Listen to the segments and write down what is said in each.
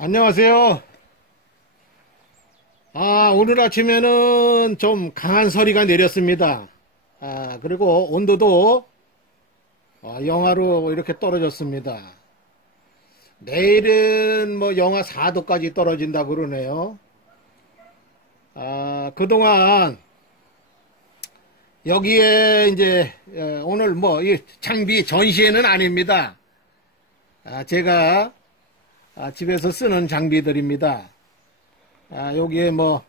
안녕하세요. 오늘 아침에는 좀 강한 서리가 내렸습니다. 그리고 온도도 영하로 이렇게 떨어졌습니다. 내일은 뭐 영하 4도까지 떨어진다 그러네요. 그동안 여기에 이제 오늘 뭐 이 장비 전시회는 아닙니다. 제가 집에서 쓰는 장비들입니다. 여기에 뭐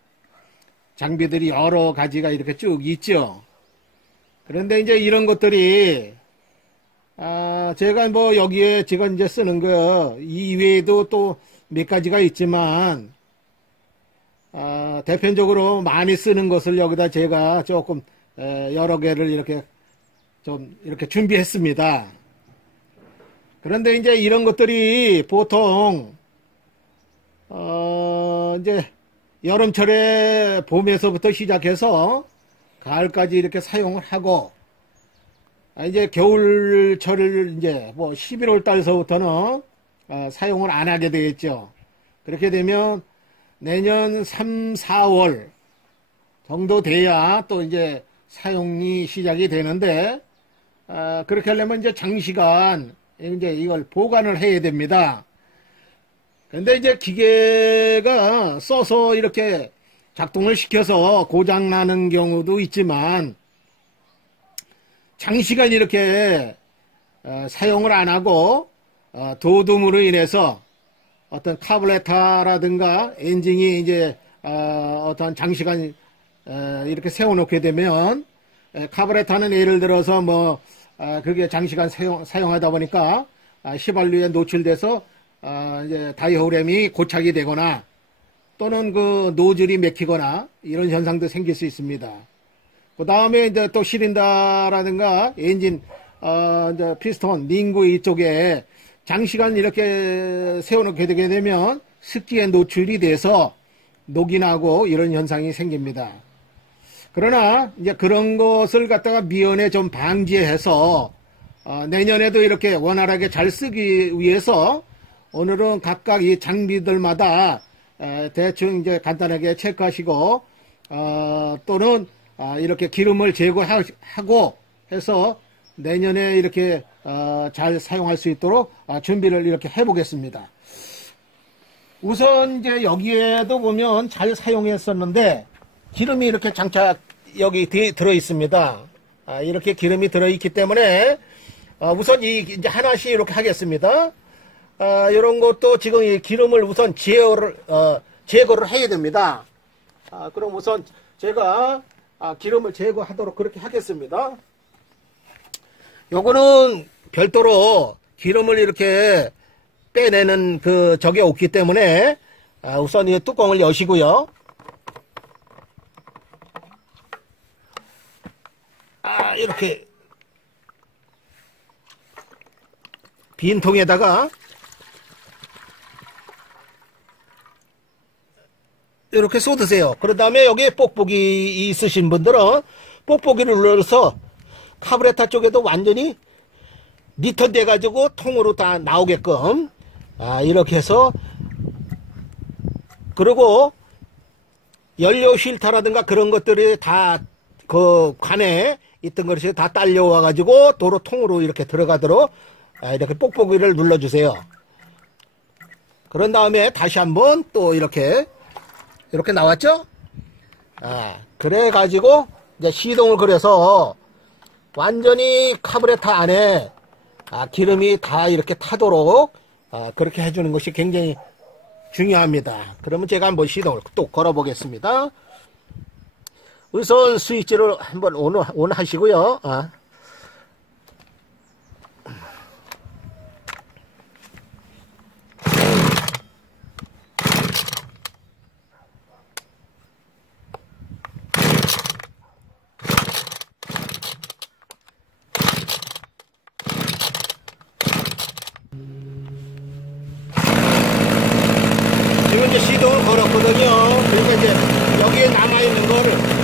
장비들이 여러 가지가 이렇게 쭉 있죠. 그런데 이제 이런 것들이 제가 뭐 여기에 지금 이제 쓰는 거 이외에도 또 몇 가지가 있지만 대표적으로 많이 쓰는 것을 여기다 제가 조금 여러 개를 이렇게 좀 이렇게 준비했습니다. 그런데 이제 이런 것들이 보통 이제 여름철에 봄에서부터 시작해서 가을까지 이렇게 사용을 하고 이제 겨울철을 이제 뭐 11월 달서부터는 사용을 안 하게 되겠죠. 그렇게 되면 내년 3, 4월 정도 돼야 또 이제 사용이 시작이 되는데 그렇게 하려면 이제 장시간 이제 이걸 보관을 해야 됩니다. 근데 이제 기계가 써서 이렇게 작동을 시켜서 고장 나는 경우도 있지만 장시간 이렇게 사용을 안 하고 도둠으로 인해서 어떤 카브레타라든가 엔진이 이제 어떤 장시간 이렇게 세워놓게 되면 카브레타는 예를 들어서 뭐 그게 장시간 사용하다 보니까 휘발유에 노출돼서 이제 다이어프램이 고착이 되거나 또는 그 노즐이 맥히거나 이런 현상도 생길 수 있습니다. 그 다음에 이제 또 시린더라든가 엔진 이제 피스톤 링구 이쪽에 장시간 이렇게 세워놓게 되게 되면 습기에 노출이 돼서 녹이 나고 이런 현상이 생깁니다. 그러나 이제 그런 것을 갖다가 미연에 좀 방지해서 내년에도 이렇게 원활하게 잘 쓰기 위해서 오늘은 각각 이 장비들마다 대충 이제 간단하게 체크하시고 또는 이렇게 기름을 제거하고 해서 내년에 이렇게 잘 사용할 수 있도록 준비를 이렇게 해 보겠습니다. 우선 이제 여기에도 보면 잘 사용했었는데 기름이 이렇게 장착 여기 들어 있습니다. 이렇게 기름이 들어 있기 때문에 우선 이제 하나씩 이렇게 하겠습니다. 이런 것도 지금 이 기름을 우선 제거를 해야 됩니다. 그럼 우선 제가 기름을 제거하도록 그렇게 하겠습니다. 요거는 별도로 기름을 이렇게 빼내는 그 저게 없기 때문에 우선 이 뚜껑을 여시고요. 이렇게 빈 통에다가 이렇게 쏟으세요. 그런 다음에 여기 뽁뽁이 있으신 분들은 뽁뽁이를 눌러서 카브레타 쪽에도 완전히 리턴 돼 가지고 통으로 다 나오게끔 이렇게 해서, 그리고 연료 필터라든가 그런 것들이 다 그 관에 있던 것이 다 딸려와 가지고 도로 통으로 이렇게 들어가도록 이렇게 뽁뽁이를 눌러주세요. 그런 다음에 다시 한번 또 이렇게 나왔죠? 그래 가지고 이제 시동을 걸어서 완전히 카브레터 안에 기름이 다 이렇게 타도록 그렇게 해주는 것이 굉장히 중요합니다. 그러면 제가 한번 시동을 또 걸어 보겠습니다. 우선 스위치를 한번 온 하시고요. 지금 이제 시동을 걸었거든요. 그러니까 이제 여기에 남아있는 거를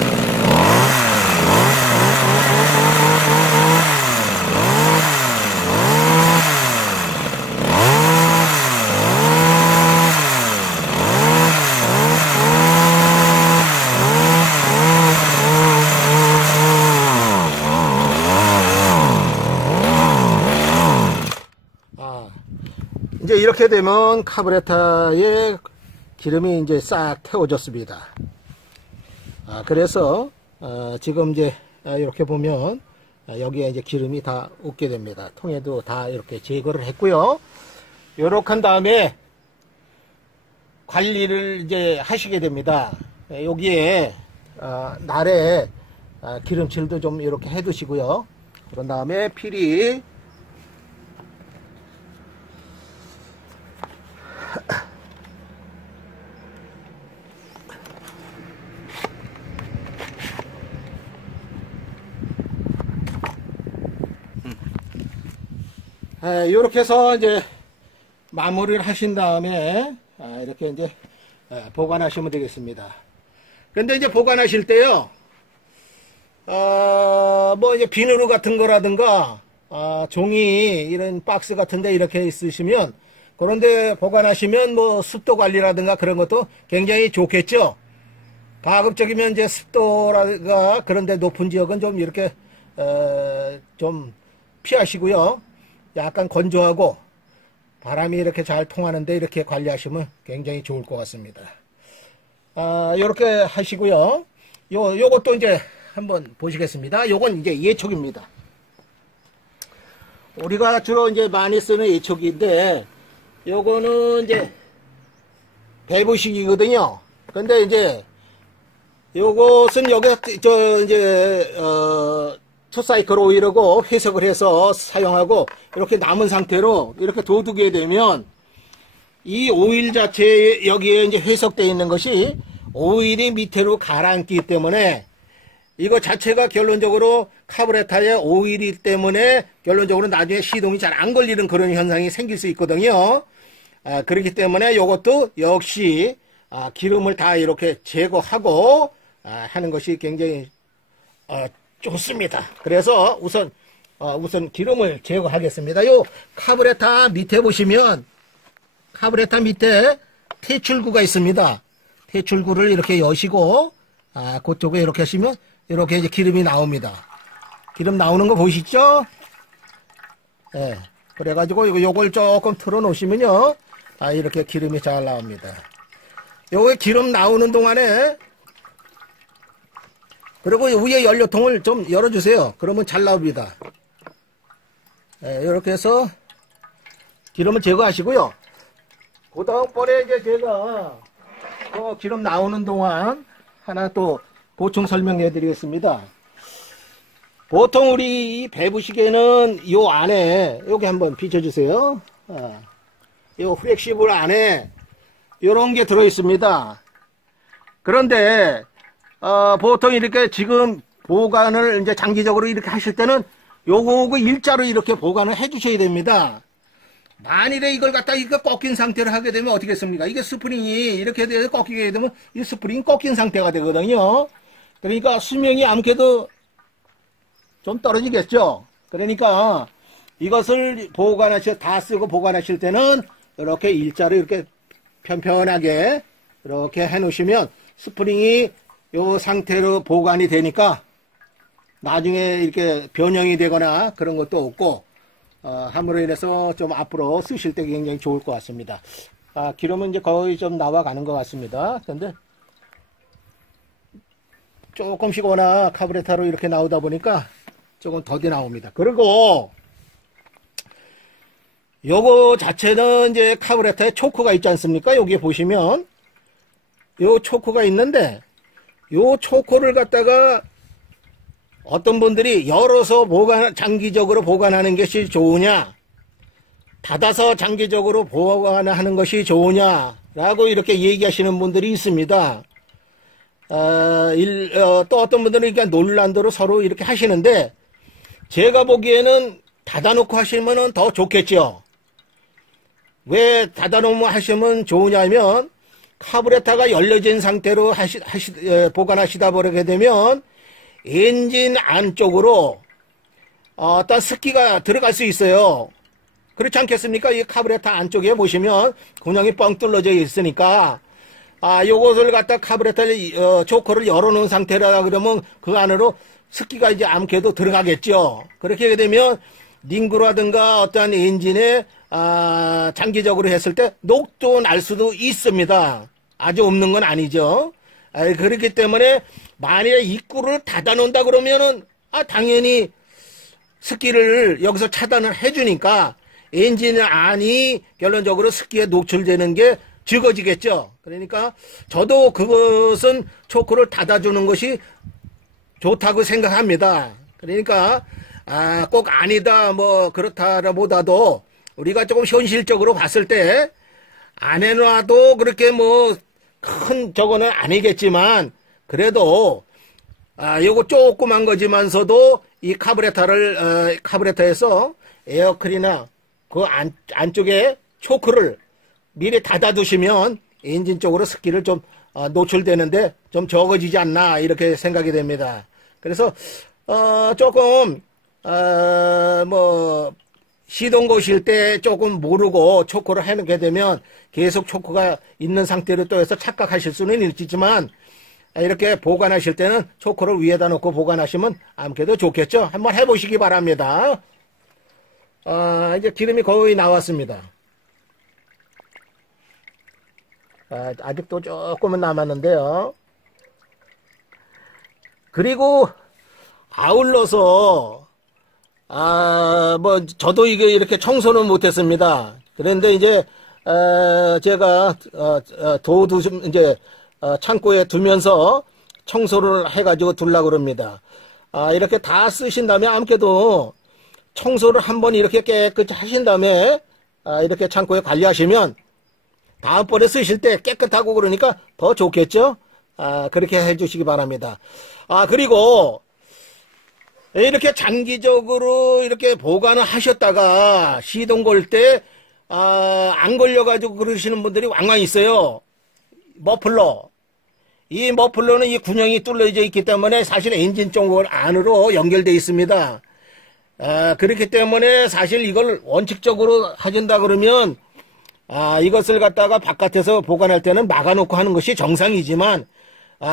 이렇게 되면 카브레타에 기름이 이제 싹 태워졌습니다. 그래서 지금 이제 이렇게 보면 여기에 이제 기름이 다 웃게 됩니다. 통에도 다 이렇게 제거를 했고요. 요렇게 한 다음에 관리를 이제 하시게 됩니다. 여기에 날에 기름칠도 좀 이렇게 해 두시고요. 그런 다음에 필히 이렇게 해서 이제 마무리를 하신 다음에 이렇게 이제 보관하시면 되겠습니다. 근데 이제 보관하실 때요, 뭐 이제 비누 같은 거라든가 종이 이런 박스 같은데 이렇게 있으시면 그런데 보관하시면 뭐 습도 관리라든가 그런 것도 굉장히 좋겠죠. 가급적이면 이제 습도가 그런데 높은 지역은 좀 이렇게 좀 피하시고요. 약간 건조하고 바람이 이렇게 잘 통하는데 이렇게 관리하시면 굉장히 좋을 것 같습니다. 요렇게 하시고요. 요것도 이제 한번 보시겠습니다. 요건 이제 예촉입니다. 우리가 주로 이제 많이 쓰는 예촉인데 요거는 이제 배부식이거든요. 근데 이제 요것은 여기 이제 투사이클 오일하고 회색을 해서 사용하고 이렇게 남은 상태로 이렇게 둬두게 되면 이 오일 자체에 여기에 이제 회색되어 있는 것이 오일이 밑으로 가라앉기 때문에 이거 자체가 결론적으로 카브레타의 오일이기 때문에 결론적으로 나중에 시동이 잘 안 걸리는 그런 현상이 생길 수 있거든요. 그렇기 때문에 이것도 역시 기름을 다 이렇게 제거하고 하는 것이 굉장히 좋습니다. 그래서 우선 기름을 제거하겠습니다. 요 카브레타 밑에 보시면 카브레타 밑에 퇴출구가 있습니다. 퇴출구를 이렇게 여시고 그쪽에 이렇게 하시면 이렇게 이제 기름이 나옵니다. 기름 나오는 거 보이시죠? 예. 그래가지고 요걸 조금 틀어 놓으시면요, 이렇게 기름이 잘 나옵니다. 요게 기름 나오는 동안에 그리고 위에 연료통을 좀 열어주세요. 그러면 잘 나옵니다. 이렇게 해서 기름을 제거하시고요. 그 다음번에 이제 제가 기름 나오는 동안 하나 또 보충 설명해 드리겠습니다. 보통 우리 이 배부시계는 요 안에 여기 한번 비춰주세요. 요 플렉시블 안에 요런 게 들어 있습니다. 그런데 보통 이렇게 지금 보관을 이제 장기적으로 이렇게 하실 때는 요거 일자로 이렇게 보관을 해 주셔야 됩니다. 만일에 이걸 갖다 이거 꺾인 상태로 하게 되면 어떻게 했습니까? 이게 스프링이 이렇게 꺾이게 되면 이 스프링이 꺾인 상태가 되거든요. 그러니까 수명이 아무래도 좀 떨어지겠죠. 그러니까 이것을 다 쓰고 보관하실 때는 이렇게 일자로 이렇게 편편하게 이렇게 해 놓으시면 스프링이 요 상태로 보관이 되니까 나중에 이렇게 변형이 되거나 그런 것도 없고 함으로 인해서 좀 앞으로 쓰실 때 굉장히 좋을 것 같습니다. 기름은 이제 거의 좀 나와가는 것 같습니다. 근데 조금씩 워낙 카브레타로 이렇게 나오다 보니까 조금 더디 나옵니다. 그리고 요거 자체는 이제 카브레타에 초크가 있지 않습니까? 여기 보시면 요 초크가 있는데 요 초크를 갖다가 어떤 분들이 열어서 장기적으로 보관하는 것이 좋으냐, 닫아서 장기적으로 보관하는 것이 좋으냐라고 이렇게 얘기하시는 분들이 있습니다. 또 어떤 분들은 그러니까 논란대로 서로 이렇게 하시는데 제가 보기에는 닫아놓고 하시면 더 좋겠죠. 왜 닫아놓으면 하시면 좋으냐면 카브레타가 열려진 상태로 보관하시다 보게 되면 엔진 안쪽으로 어떤 습기가 들어갈 수 있어요. 그렇지 않겠습니까? 이 카브레타 안쪽에 보시면 구멍이 뻥 뚫려져 있으니까 요것을 갖다 카브레타 초커를 열어놓은 상태라 그러면 그 안으로 습기가 이제 아무래도 들어가겠죠. 그렇게 되면 링구라든가 어떠한 엔진에 장기적으로 했을 때 녹도 날 수도 있습니다. 아주 없는 건 아니죠. 그렇기 때문에 만일에 입구를 닫아 놓는다 그러면은 당연히 습기를 여기서 차단을 해주니까 엔진 안이 결론적으로 습기에 노출되는 게 적어지겠죠. 그러니까 저도 그것은 초크를 닫아주는 것이 좋다고 생각합니다. 그러니까 꼭 아니다 뭐 그렇다보다도 우리가 조금 현실적으로 봤을 때 안 해놔도 그렇게 뭐 큰 저거는 아니겠지만 그래도 요거 조그만 거지만서도 이 카브레터에서 에어클이나 그 안쪽에 초크를 미리 닫아두시면 엔진 쪽으로 습기를 좀 노출되는데 좀 적어지지 않나 이렇게 생각이 됩니다. 그래서 조금 뭐 시동 거실 때 조금 모르고 초크를 해놓게 되면 계속 초크가 있는 상태로 또 해서 착각하실 수는 있지만 이렇게 보관하실 때는 초크를 위에다 놓고 보관하시면 아무래도 좋겠죠. 한번 해보시기 바랍니다. 이제 기름이 거의 나왔습니다. 아직도 조금은 남았는데요. 그리고 아울러서 뭐 저도 이게 이렇게 청소는 못했습니다. 그런데 이제 제가 도두 이제 창고에 두면서 청소를 해가지고 두려고 그럽니다. 이렇게 다 쓰신 다음에 아무래도 청소를 한번 이렇게 깨끗이 하신 다음에 이렇게 창고에 관리하시면 다음번에 쓰실 때 깨끗하고 그러니까 더 좋겠죠. 그렇게 해주시기 바랍니다. 그리고 이렇게 장기적으로 이렇게 보관을 하셨다가 시동 걸 때 안 걸려가지고 그러시는 분들이 왕왕 있어요. 머플러. 이 머플러는 이 군형이 뚫려져 있기 때문에 사실 엔진 쪽 안으로 연결되어 있습니다. 그렇기 때문에 사실 이걸 원칙적으로 하신다 그러면 이것을 갖다가 바깥에서 보관할 때는 막아놓고 하는 것이 정상이지만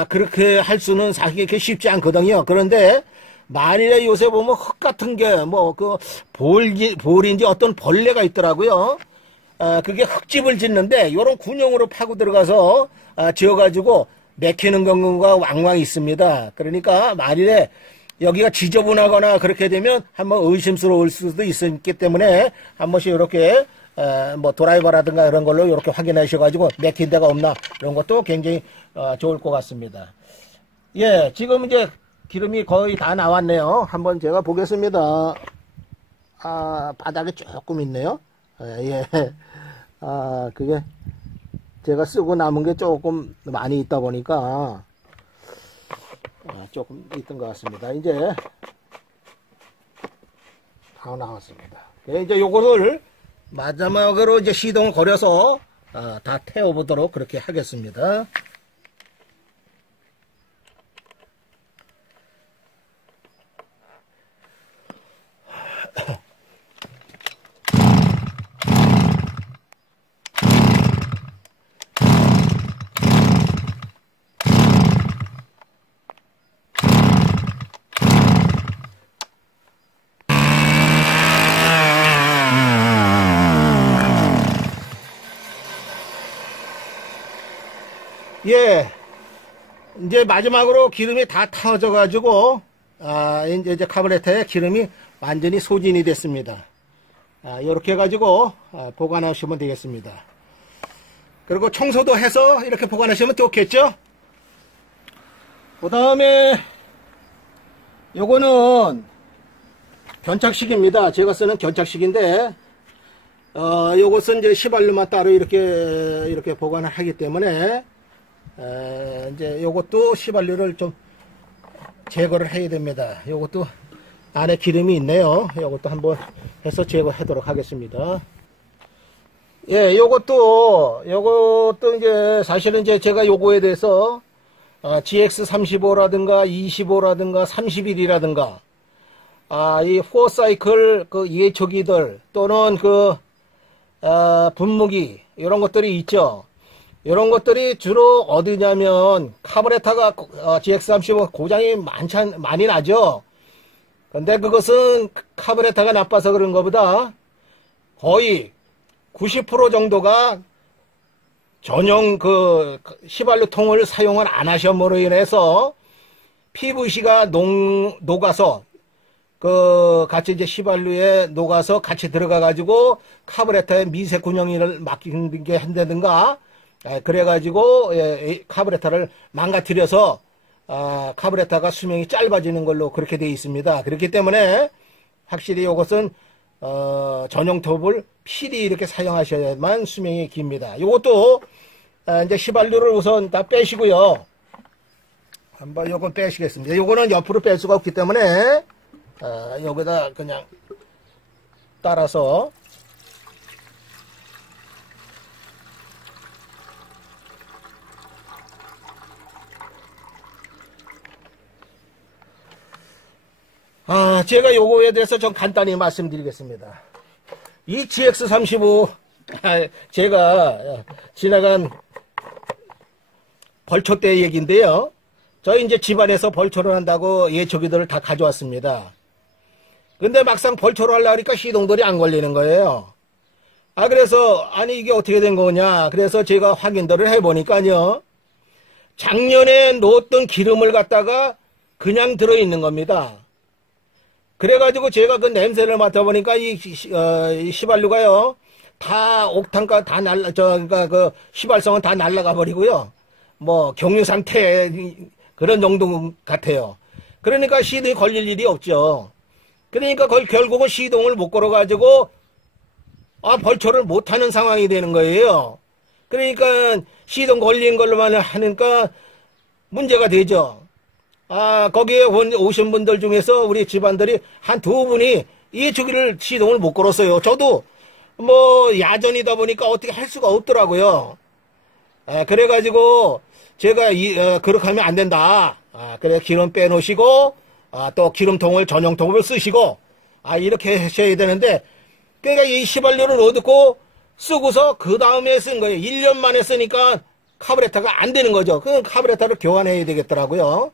그렇게 할 수는 사실 그렇게 쉽지 않거든요. 그런데 만일에 요새 보면 흙 같은 게 뭐 그 볼인지 어떤 벌레가 있더라고요. 그게 흙집을 짓는데 요런 군용으로 파고 들어가서 지어가지고 맥히는 경우가 왕왕 있습니다. 그러니까 만일에 여기가 지저분하거나 그렇게 되면 한번 의심스러울 수도 있기 때문에 한 번씩 이렇게 뭐 드라이버라든가 이런 걸로 이렇게 확인하셔가지고 맥힌 데가 없나 이런 것도 굉장히 좋을 것 같습니다. 예, 지금 이제 기름이 거의 다 나왔네요. 한번 제가 보겠습니다. 바닥에 조금 있네요. 예. 그게 제가 쓰고 남은 게 조금 많이 있다 보니까 조금 있던 것 같습니다. 이제 다 나왔습니다. 예, 이제 요거를 마지막으로 이제 시동을 걸어서 다 태워보도록 그렇게 하겠습니다. 예, 이제 마지막으로 기름이 다 타져 가지고 이제 카브레터에 기름이 완전히 소진이 됐습니다. 이렇게 해가지고 보관하시면 되겠습니다. 그리고 청소도 해서 이렇게 보관하시면 좋겠죠. 그 다음에 요거는 견착식입니다. 제가 쓰는 견착식인데 요것은 이제 휘발유만 따로 이렇게 보관을 하기 때문에 이제 요것도 휘발유를 좀 제거를 해야 됩니다. 요것도 안에 기름이 있네요. 요것도 한번 해서 제거하도록 하겠습니다. 예, 요것도 이제 사실은 이제 제가 요거에 대해서 GX35라든가 25라든가 31이라든가 이 4사이클 그 예초기들 또는 그 분무기 이런 것들이 있죠. 이런 것들이 주로 어디냐면 카브레터가 GX35 고장이 많이 나죠. 근데 그것은 카브레터가 나빠서 그런 것보다 거의 90% 정도가 전용 그 휘발유 통을 사용을 안 하셨므로 인해서 PVC가 녹아서 그 같이 이제 휘발유에 녹아서 같이 들어가 가지고 카브레터에 미세 군용을 막히는 게 한다든가 그래 가지고 카브레터를 망가뜨려서 카브레터가 수명이 짧아지는 걸로 그렇게 되어 있습니다. 그렇기 때문에 확실히 이것은 전용 톱을 필히 이렇게 사용하셔야만 수명이 깁니다. 이것도 이제 휘발유를 우선 다 빼시고요. 한번 요거 빼시겠습니다. 요거는 옆으로 뺄 수가 없기 때문에 여기다 그냥 따라서 제가 요거에 대해서 좀 간단히 말씀드리겠습니다. 이 GX35 제가 지나간 벌초 때 얘기인데요. 저희 이제 집안에서 벌초를 한다고 예초기들을 다 가져왔습니다. 근데 막상 벌초를 하려고 하니까 시동들이 안 걸리는 거예요. 그래서 아니 이게 어떻게 된 거냐. 그래서 제가 확인들을 해보니까요. 작년에 넣었던 기름을 갖다가 그냥 들어있는 겁니다. 그래가지고 제가 그 냄새를 맡아보니까 이 휘발유가요. 다 옥탄가 다 그러니까 그 휘발성은 다 날아가 버리고요. 뭐 경유 상태 그런 정도 같아요. 그러니까 시동이 걸릴 일이 없죠. 그러니까 결국은 시동을 못 걸어가지고 벌초를 못하는 상황이 되는 거예요. 그러니까 시동 걸린 걸로만 하니까 문제가 되죠. 거기에 오신 분들 중에서 우리 집안들이 한 두 분이 이 주기를 시동을 못 걸었어요. 저도 뭐 야전이다 보니까 어떻게 할 수가 없더라고요. 그래가지고 제가 그렇게 하면 안 된다. 그래 기름 빼놓으시고 또 기름통을 전용통을 쓰시고 이렇게 하셔야 되는데 그러니까 이 휘발유를 얻고 쓰고서 그 다음에 쓴 거예요. 1년 만에 쓰니까 카브레터가 안 되는 거죠. 그 카브레터를 교환해야 되겠더라고요.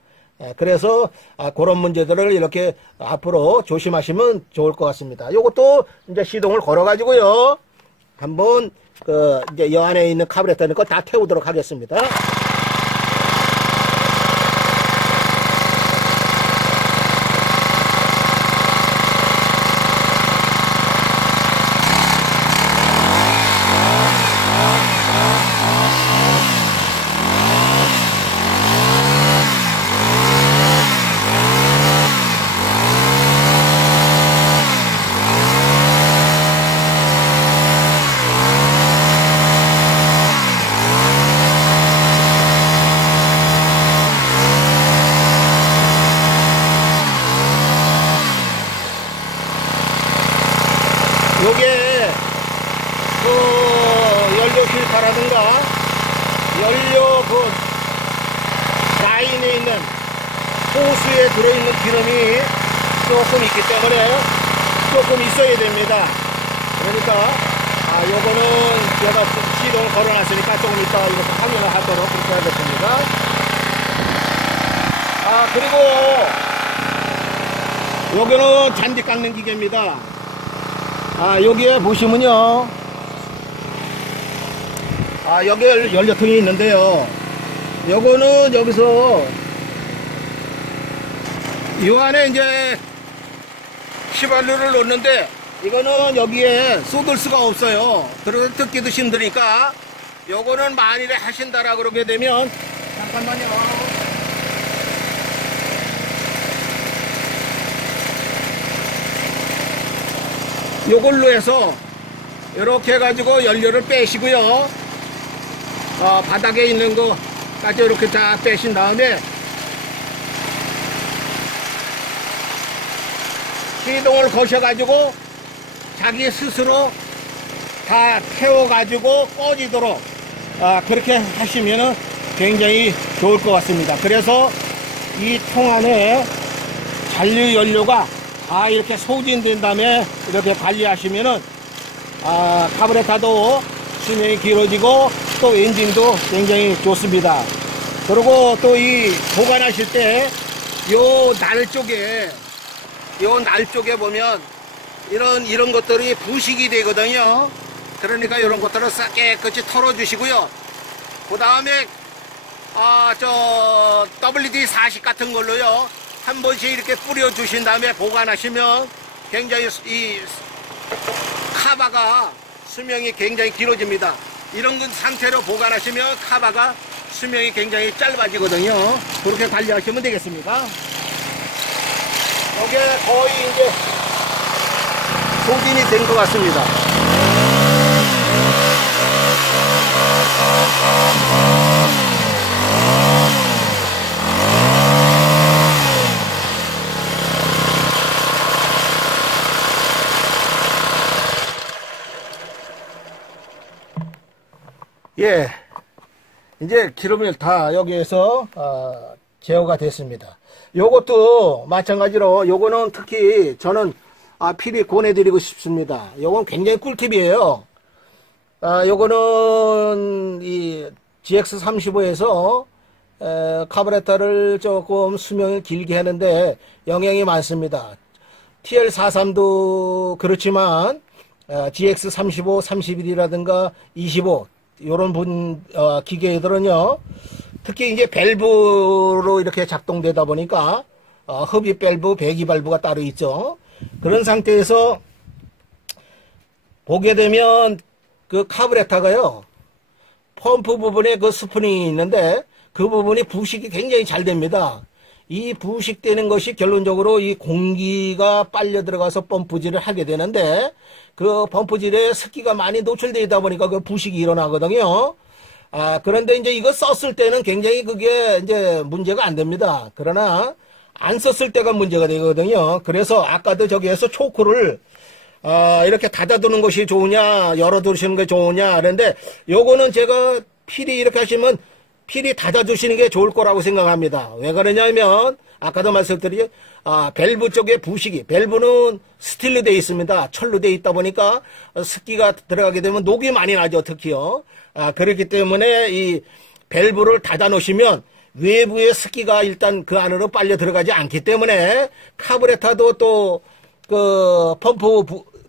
그래서 그런 문제들을 이렇게 앞으로 조심하시면 좋을 것 같습니다. 요것도 이제 시동을 걸어 가지고요. 한번 이제 여 안에 있는 카브레터는 거 다 태우도록 하겠습니다. 요게 연료 필터라든가 연료 라인에 있는 호스에 들어있는 기름이 조금 있기 때문에 조금 있어야 됩니다. 그러니까 요거는 제가 시동을 걸어놨으니까 조금 이따 이것도 확인을 하도록 그렇게 하겠습니다. 그리고 요거는 잔디 깎는 기계입니다. 여기에 보시면요. 여기 연료통이 있는데요. 요거는 여기서 요 안에 이제 휘발유를 넣는데 이거는 여기에 쏟을 수가 없어요. 그래서 뜯기도 힘드니까 요거는 만일에 하신다라 그러게 되면 잠깐만요. 요걸로 해서 이렇게 해가지고 연료를 빼시고요. 바닥에 있는 거까지 이렇게 다 빼신 다음에 시동을 거셔가지고 자기 스스로 다 태워가지고 꺼지도록 그렇게 하시면은 굉장히 좋을 것 같습니다. 그래서 이 통 안에 잔류 연료가 이렇게 소진된 다음에 이렇게 관리하시면은 카브레터도 수명이 길어지고 또 엔진도 굉장히 좋습니다. 그리고 또 이 보관하실 때 요 날 쪽에 보면 이런 것들이 부식이 되거든요. 그러니까 이런 것들은 싹 깨끗이 털어주시고요. 그 다음에 WD-40 같은 걸로요, 한 번씩 이렇게 뿌려주신 다음에 보관하시면 굉장히 이 카바가 수명이 굉장히 길어집니다. 이런 상태로 보관하시면 카바가 수명이 굉장히 짧아지거든요. 그렇게 관리하시면 되겠습니다. 이게 거의 이제 소진이 된 것 같습니다. 예, 이제 기름을 다 여기에서 제어가 됐습니다. 요것도 마찬가지로 요거는 특히 저는 필히 권해드리고 싶습니다. 요건 굉장히 꿀팁이에요. 요거는 이 GX35에서 카브레타를 조금 수명을 길게 하는데 영향이 많습니다. TL43도 그렇지만 GX35, 31이라든가 25 요런 기계들은요, 특히 이제 밸브로 이렇게 작동되다 보니까 흡입 밸브, 배기 밸브가 따로 있죠. 그런 상태에서 보게 되면 그 카브레타가요, 펌프 부분에 그 스프링이 있는데 그 부분이 부식이 굉장히 잘 됩니다. 이 부식되는 것이 결론적으로 이 공기가 빨려 들어가서 펌프질을 하게 되는데, 그 펌프질에 습기가 많이 노출되다 보니까 그 부식이 일어나거든요. 그런데 이제 이거 썼을 때는 굉장히 그게 이제 문제가 안 됩니다. 그러나 안 썼을 때가 문제가 되거든요. 그래서 아까도 저기에서 초크를 이렇게 닫아두는 것이 좋으냐, 열어두시는 게 좋으냐, 그런데 요거는 제가 필히 이렇게 하시면 필히 닫아두시는 게 좋을 거라고 생각합니다. 왜 그러냐면, 아까도 말씀드린, 밸브 쪽에 부식이, 밸브는 스틸로 되어 있습니다. 철로 되어 있다 보니까 습기가 들어가게 되면 녹이 많이 나죠, 특히요. 그렇기 때문에 이 밸브를 닫아 놓으시면 외부의 습기가 일단 그 안으로 빨려 들어가지 않기 때문에 카브레타도 또 그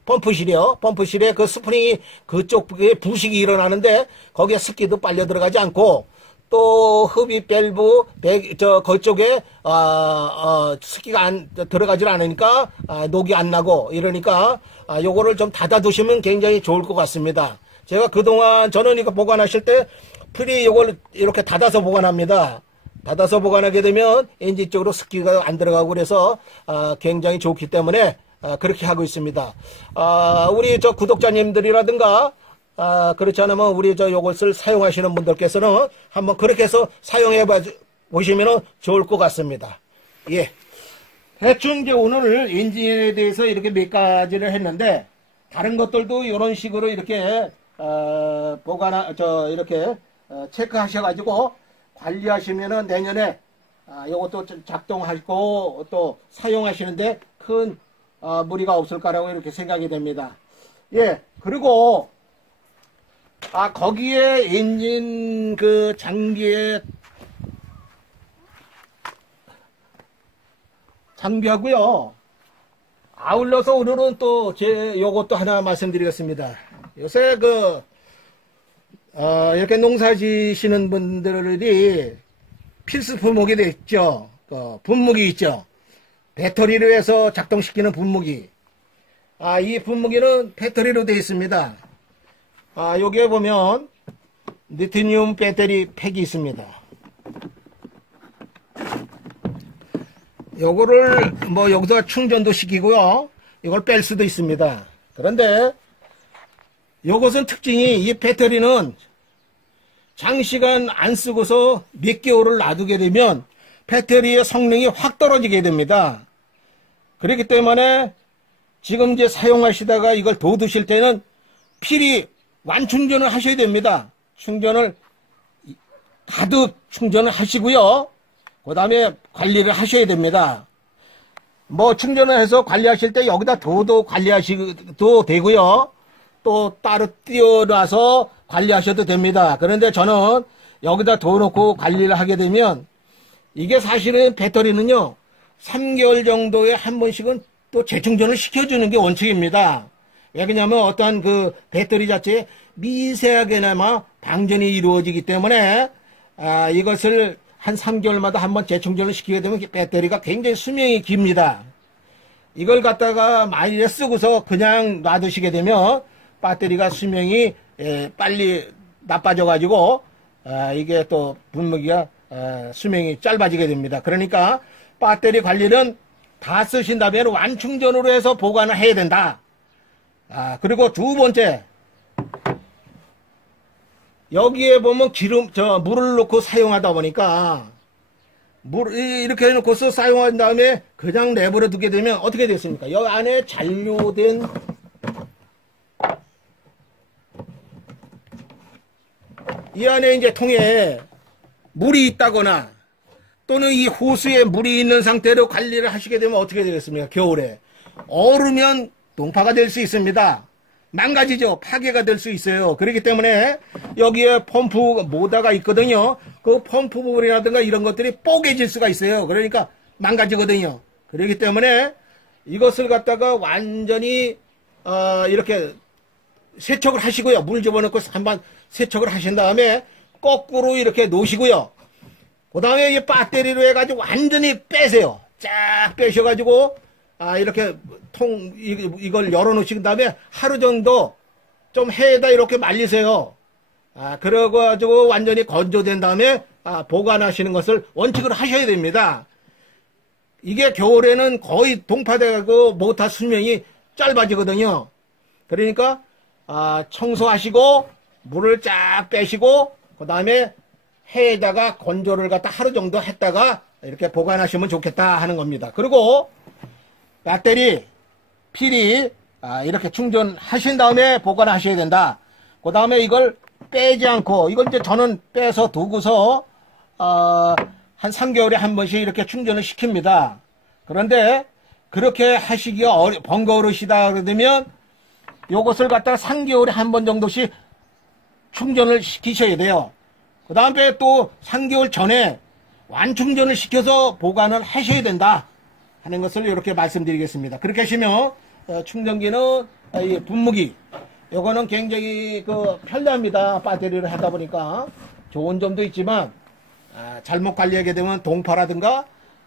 펌프실에 그 스프링이 그쪽에 부식이 일어나는데 거기에 습기도 빨려 들어가지 않고, 또 흡입 밸브 그쪽에 습기가 들어가질 않으니까 녹이 안 나고 이러니까 요거를 좀 닫아 두시면 굉장히 좋을 것 같습니다. 제가 그동안 저는 이거 보관하실 때 필히 요걸 이렇게 닫아서 보관합니다. 닫아서 보관하게 되면 엔진 쪽으로 습기가 안 들어가고 그래서 굉장히 좋기 때문에 그렇게 하고 있습니다. 우리 저 구독자님들이라든가 그렇지 않으면 우리 요것을 사용하시는 분들께서는 한번 그렇게 해서 사용해 보시면 좋을 것 같습니다. 예. 대충 이제 오늘 엔진에 대해서 이렇게 몇 가지를 했는데, 다른 것들도 이런 식으로 이렇게, 이렇게, 체크하셔가지고 관리하시면은 내년에, 요것도 작동하시고 또 사용하시는데 큰, 무리가 없을 거라고 이렇게 생각이 됩니다. 예. 그리고, 거기에 엔진 그 장비하고요. 아울러서 오늘은 또 요것도 하나 말씀드리겠습니다. 요새 이렇게 농사 지시는 분들이 필수 품목이 됐죠. 분무기 있죠. 배터리로 해서 작동시키는 분무기. 이 분무기는 배터리로 되어 있습니다. 여기에 보면 리튬 배터리 팩이 있습니다. 요거를 여기서 충전도 시키고요. 이걸 뺄 수도 있습니다. 그런데 요것은 특징이, 이 배터리는 장시간 안 쓰고서 몇 개월을 놔두게 되면 배터리의 성능이 확 떨어지게 됩니다. 그렇기 때문에 지금 이제 사용하시다가 이걸 둬두실 때는 필히 완충전을 하셔야 됩니다. 충전을 가득 충전을 하시고요. 그 다음에 관리를 하셔야 됩니다. 충전을 해서 관리하실 때 여기다 둬도 관리하셔도 되고요. 또 따로 띄워놔서 관리하셔도 됩니다. 그런데 저는 여기다 둬놓고 관리를 하게 되면, 이게 사실은 배터리는요, 3개월 정도에 한 번씩은 또 재충전을 시켜주는 게 원칙입니다. 왜 그러냐면 어떠한 그 배터리 자체에 미세하게나마 방전이 이루어지기 때문에 이것을 한 3개월마다 한번 재충전을 시키게 되면 배터리가 굉장히 수명이 깁니다. 이걸 갖다가 많이 쓰고서 그냥 놔두시게 되면 배터리가 수명이 빨리 나빠져 가지고 이게 또 분무기가 수명이 짧아지게 됩니다. 그러니까 배터리 관리는 다 쓰신 다음에 완충전으로 해서 보관을 해야 된다. 그리고 두 번째, 여기에 보면 물을 넣고 사용하다 보니까 이렇게 해놓고서 사용한 다음에 그냥 내버려 두게 되면 어떻게 됐습니까? 여기 안에 잔류된 이 안에 이제 통에 물이 있다거나 또는 이 호수에 물이 있는 상태로 관리를 하시게 되면 어떻게 되겠습니까? 겨울에 얼으면 동파가 될 수 있습니다. 망가지죠. 파괴가 될 수 있어요. 그렇기 때문에 여기에 펌프 모다가 있거든요. 그 펌프 부분이라든가 이런 것들이 뽀개질 수가 있어요. 그러니까 망가지거든요. 그렇기 때문에 이것을 갖다가 완전히 이렇게 세척을 하시고요. 물 집어넣고 한번 세척을 하신 다음에 거꾸로 이렇게 놓으시고요. 그 다음에 이 배터리로 해가지고 완전히 빼세요. 쫙 빼셔가지고 이렇게 이걸 열어놓으신 다음에 하루 정도 좀 해에다 이렇게 말리세요. 그래가지고 완전히 건조된 다음에 보관하시는 것을 원칙으로 하셔야 됩니다. 이게 겨울에는 거의 동파되고 모터 수명이 짧아지거든요. 그러니까 청소하시고 물을 쫙 빼시고 그 다음에 해에다가 건조를 갖다 하루 정도 했다가 이렇게 보관하시면 좋겠다 하는 겁니다. 그리고 배터리 필히 이렇게 충전하신 다음에 보관하셔야 된다. 그 다음에 이걸 빼지 않고, 이걸 이제 저는 빼서 두고서 한 3개월에 한 번씩 이렇게 충전을 시킵니다. 그런데 그렇게 하시기가 번거로우시다 그러면 요것을 갖다가 3개월에 한 번 정도씩 충전을 시키셔야 돼요. 그 다음에 또 3개월 전에 완충전을 시켜서 보관을 하셔야 된다 하는 것을 이렇게 말씀드리겠습니다. 그렇게 하시면 충전기는 이 분무기 요거는 굉장히 편리합니다. 배터리를 하다 보니까 좋은 점도 있지만 잘못 관리하게 되면 동파라든가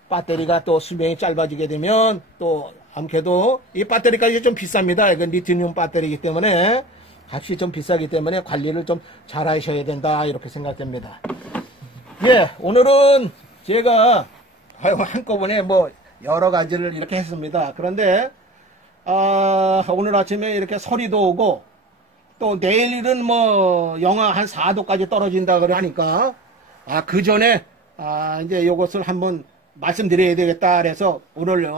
배터리가 또 수명이 짧아지게 되면 또 아무래도 이 배터리까지 좀 비쌉니다. 이건 리튬이온 배터리이기 때문에 값이 좀 비싸기 때문에 관리를 좀 잘 하셔야 된다 이렇게 생각됩니다. 예, 오늘은 제가 한꺼번에 여러 가지를 이렇게 했습니다. 그런데 오늘 아침에 이렇게 서리도 오고 또 내일은 영하 한 4도까지 떨어진다 그러니까 그 전에 이제 요것을 한번 말씀드려야 되겠다 그래서 오늘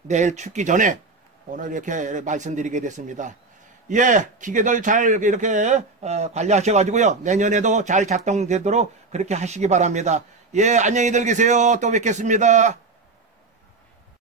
내일 춥기 전에 오늘 이렇게 말씀드리게 됐습니다. 예, 기계들 잘 이렇게 관리하셔가지고요. 내년에도 잘 작동되도록 그렇게 하시기 바랍니다. 예, 안녕히들 계세요. 또 뵙겠습니다.